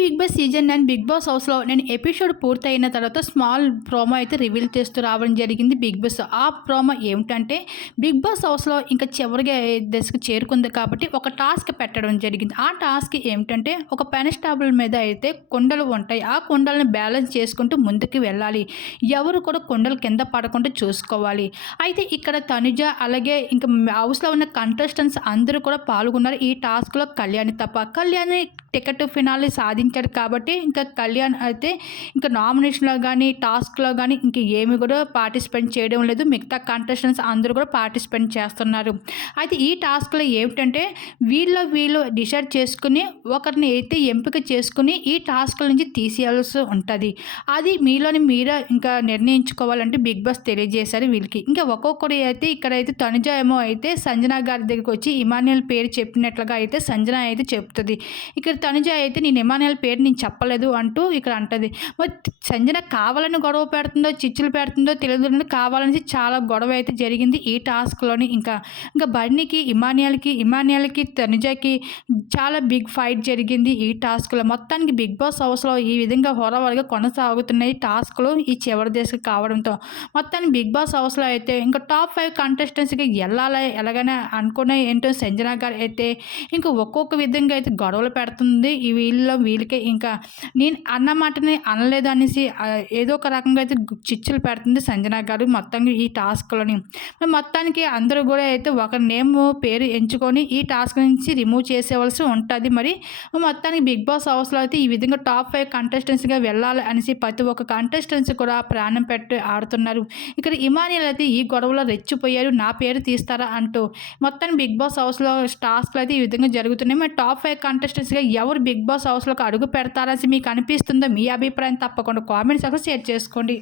Big Boss season nine Big Boss హౌస్లో నేను episode పూర్తయిన తర్వాత స్మాల్ ప్రోమో అయితే రివీల్ చేస్తూ రావడం జరిగింది బిగ్ బాస్. ఆ ప్రోమో ఏమిటంటే బిగ్ బాస్ హౌస్లో ఇంకా చివరిగా దశకు చేరుకుంది కాబట్టి ఒక టాస్క్ పెట్టడం జరిగింది. ఆ టాస్క్ ఏమిటంటే ఒక పెనస్టాబుల్ మీద అయితే కొండలు ఉంటాయి. ఆ కొండలను బ్యాలెన్స్ చేసుకుంటూ ముందుకు వెళ్ళాలి. ఎవరు కూడా కొండలు కింద పడకుండా చూసుకోవాలి. అయితే ఇక్కడ తనుజ అలాగే ఇంకా హౌస్లో ఉన్న కంటెస్టెంట్స్ అందరూ కూడా పాల్గొన్నారు ఈ టాస్క్లో కళ్యాణి తప్ప. కళ్యాణి టికెట్ ఫినాలి సాధించాడు కాబట్టి ఇంకా కళ్యాణ్ అయితే ఇంకా నామినేషన్లో కానీ టాస్క్లో కానీ ఇంకా ఏమి కూడా పార్టిసిపేట్ చేయడం లేదు. మిగతా కంటెస్టెంట్స్ అందరూ కూడా పార్టిసిపేట్ చేస్తున్నారు. అయితే ఈ టాస్క్లో ఏమిటంటే వీళ్ళు వీళ్ళు డిసైడ్ చేసుకుని ఒకరిని అయితే ఎంపిక చేసుకుని ఈ టాస్క్ల నుంచి తీసేయాల్సి ఉంటుంది. అది మీలోని మీరే ఇంకా నిర్ణయించుకోవాలంటే బిగ్ బాస్ తెలియజేశారు వీళ్ళకి. ఇంకా ఒక్కొక్కరు అయితే ఇక్కడైతే తనుజ ఏమో అయితే సంజన గారి దగ్గరికి వచ్చి ఇమాన్యుల్ పేరు చెప్పినట్లుగా అయితే సంజన అయితే చెప్తుంది. ఇక్కడ తనుజ అయితే నేను ఇమాన్యుల్ పేరు నేను చెప్పలేదు అంటూ ఇక్కడ అంటది. మరి సంజన కావాలని గొడవ పెడుతుందో చిచ్చులు పెడుతుందో తెలియదు. కావాలని చాలా గొడవ అయితే జరిగింది ఈ టాస్క్లోని ఇంకా ఇంకా బండికి ఇమాన్యుల్కి ఇమాన్యుల్కి తనుజకి చాలా బిగ్ ఫైట్ జరిగింది ఈ టాస్క్లో మొత్తానికి బిగ్ బాస్ హౌస్లో ఈ విధంగా హోరవరగా కొనసాగుతున్నాయి టాస్క్లు ఈ చివరి దశకు కావడంతో. మొత్తానికి బిగ్ బాస్ హౌస్లో అయితే ఇంకా టాప్ ఫైవ్ కంటెస్టెంట్స్కి వెళ్ళాలి ఎలాగైనా అనుకునే ఏంటో సంజన గారు అయితే. ఇంకా ఒక్కొక్క విధంగా అయితే గొడవలు పెడుతుంది ఈ వీళ్ళలో వీళ్ళకే ఇంకా నేను అన్న మాటని అనలేదు అనేసి ఏదో ఒక రకంగా అయితే చిచ్చులు పెడుతుంది సంజన గారు మొత్తంగా ఈ టాస్క్లోని. మొత్తానికి అందరూ కూడా అయితే ఒక నేమ్ పేరు ఎంచుకొని ఈ టాస్క్ నుంచి రిమూవ్ చేసేవలసి ఉంటుంది. మరి మొత్తానికి బిగ్ బాస్ హౌస్లో అయితే ఈ విధంగా టాప్ ఫైవ్ కంటెస్టెంట్స్గా వెళ్ళాలి అనేసి ప్రతి ఒక్క కంటెస్టెంట్స్ కూడా ప్రాణం పెట్టి ఆడుతున్నారు. ఇక్కడ ఇమానియల్ అయితే ఈ గొడవలో రెచ్చిపోయారు. నా పేరు తీస్తారా అంటూ మొత్తం బిగ్ బాస్ హౌస్లో టాస్క్లు అయితే ఈ విధంగా జరుగుతున్నాయి. మరి టాప్ ఫైవ్ కంటెస్టెంట్స్గా ఎవరు బిగ్ బాస్ హౌస్లోకి అడుగు పెడతారని మీకు అనిపిస్తుందో మీ అభిప్రాయం తప్పకుండా కామెంట్స్ సెక్షన్ షేర్ చేసుకోండి.